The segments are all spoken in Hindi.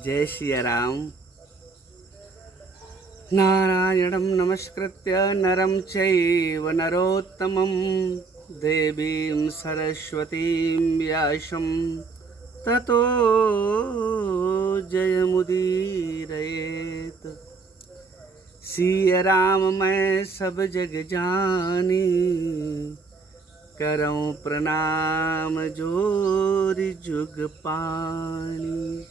जय सिया राम। नारायणं नमस्कृत्य नरं चैव नरोत्तमं देवीं सरस्वतीं व्यासं ततो जयमुदीरयेत्। सिया राम मैं सब जग जानी, करऊं प्रणाम जोरि जुग पानी।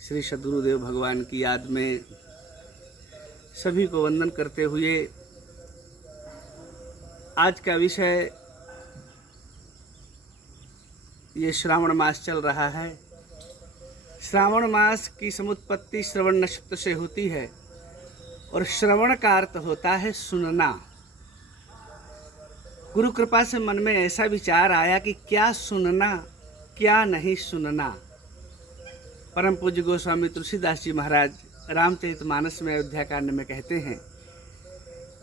श्री सद्गुरुदेव भगवान की याद में सभी को वंदन करते हुए आज का विषय, ये श्रावण मास चल रहा है। श्रावण मास की समुत्पत्ति श्रवण नक्षत्र से होती है और श्रवण का अर्थ होता है सुनना। गुरु कृपा से मन में ऐसा विचार आया कि क्या सुनना क्या नहीं सुनना। परम पूज्य गोस्वामी तुलसीदास जी महाराज रामचरितमानस में अयोध्या कांड में कहते हैं,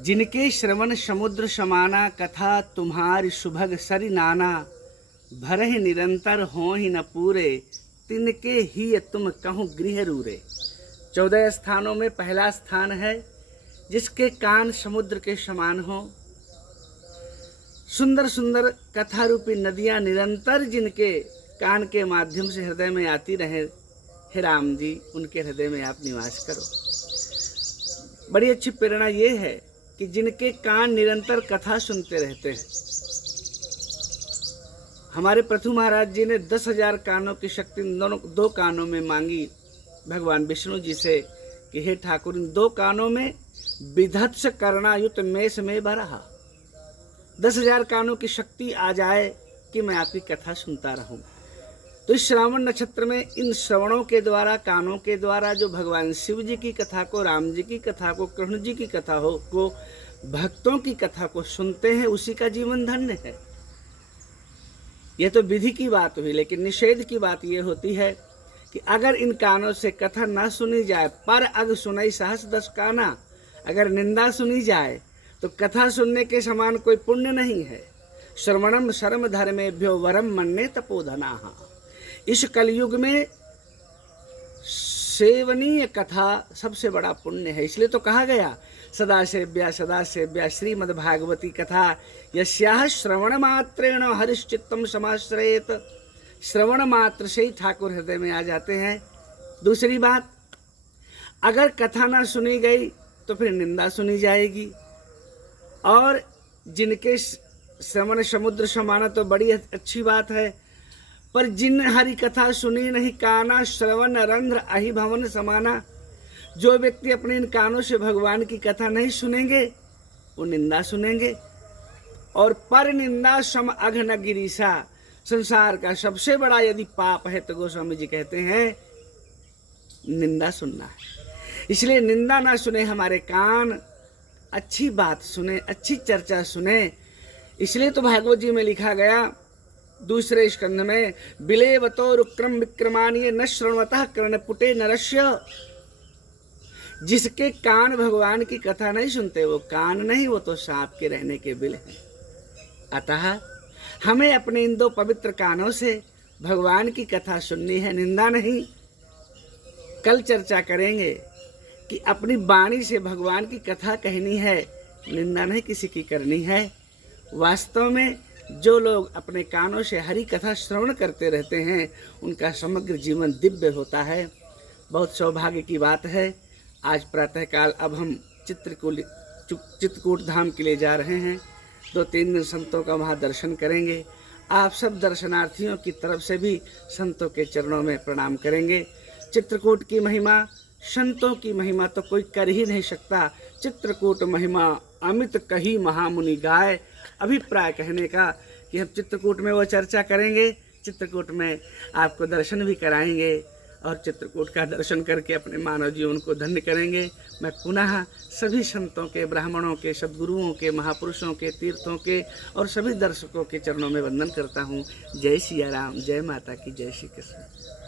जिनके श्रवण समुद्र समाना, कथा तुम्हारी सुभग सरि नाना, भरहि निरंतर होहि न पूरे, तिनके ही तुम कहूँ गृह रूरे। 14 स्थानों में पहला स्थान है जिसके कान समुद्र के समान हो, सुंदर सुंदर कथा रूपी नदियाँ निरंतर जिनके कान के माध्यम से हृदय में आती रहे। हे राम जी, उनके हृदय में आप निवास करो। बड़ी अच्छी प्रेरणा ये है कि जिनके कान निरंतर कथा सुनते रहते हैं। हमारे पृथु महाराज जी ने 10,000 कानों की शक्ति दो कानों में मांगी भगवान विष्णु जी से कि हे ठाकुर, इन 2 कानों में विधत्स करणायुत मेष में भरा। 10,000 कानों की शक्ति आ जाए कि मैं आपकी कथा सुनता रहूं। तो इस श्रावण नक्षत्र में इन श्रवणों के द्वारा, कानों के द्वारा जो भगवान शिव जी की कथा को, राम जी की कथा को, कृष्ण जी की कथा को, भक्तों की कथा को सुनते हैं, उसी का जीवन धन्य है। यह तो विधि की बात हुई, लेकिन निषेध की बात यह होती है कि अगर इन कानों से कथा ना सुनी जाए, पर अग सुनई सहस 10 काना, अगर निंदा सुनी जाए तो कथा सुनने के समान कोई पुण्य नहीं है। श्रवणम शर्म धर्मेभ्यो वरम मन्ये तपोधनाः। इस कलयुग में सेवनीय कथा सबसे बड़ा पुण्य है। इसलिए तो कहा गया, सदा सेव्या श्रीमद्भागवती कथा यस्याः श्रवण मात्रेण हरिश्चित्तम समाश्रयेत। श्रवण मात्र से ही ठाकुर हृदय में आ जाते हैं। दूसरी बात, अगर कथा ना सुनी गई तो फिर निंदा सुनी जाएगी। और जिनके श्रवण समुद्र समाना तो बड़ी अच्छी बात है, पर जिन हरि कथा सुनी नहीं काना, श्रवण रंध्र अहि भवन समाना। जो व्यक्ति अपने इन कानों से भगवान की कथा नहीं सुनेंगे वो निंदा सुनेंगे। और पर निंदा सम अघ न गिरीसा। संसार का सबसे बड़ा यदि पाप है तो गोस्वामी जी कहते हैं निंदा सुनना है। इसलिए निंदा ना सुने हमारे कान, अच्छी बात सुने, अच्छी चर्चा सुने। इसलिए तो भागवत जी में लिखा गया दूसरे स्कंध में, बिलेवतो रुक्रम विक्रमानीय न श्रृण्वतः कर्णपुटे नरस्य। जिसके कान भगवान की कथा नहीं सुनते वो कान नहीं, वो तो सांप के रहने के बिल हैं। अतः हमें अपने इन 2 पवित्र कानों से भगवान की कथा सुननी है, निंदा नहीं। कल चर्चा करेंगे कि अपनी वाणी से भगवान की कथा कहनी है, निंदा नहीं किसी की करनी है। वास्तव में जो लोग अपने कानों से हरि कथा श्रवण करते रहते हैं उनका समग्र जीवन दिव्य होता है। बहुत सौभाग्य की बात है। आज प्रातःकाल अब हम चित्रकूट धाम के लिए जा रहे हैं। 2-3 दिन संतों का वहाँ दर्शन करेंगे। आप सब दर्शनार्थियों की तरफ से भी संतों के चरणों में प्रणाम करेंगे। चित्रकूट की महिमा, संतों की महिमा तो कोई कर ही नहीं सकता। चित्रकूट महिमा अमित कही महामुनि गाय। अभिप्राय कहने का कि हम चित्रकूट में वो चर्चा करेंगे, चित्रकूट में आपको दर्शन भी कराएंगे और चित्रकूट का दर्शन करके अपने मानव जीवन को धन्य करेंगे। मैं पुनः सभी संतों के, ब्राह्मणों के, सद्गुरुओं के, महापुरुषों के, तीर्थों के और सभी दर्शकों के चरणों में वंदन करता हूँ। जय सिया राम, जय माता की, जय श्री कृष्ण।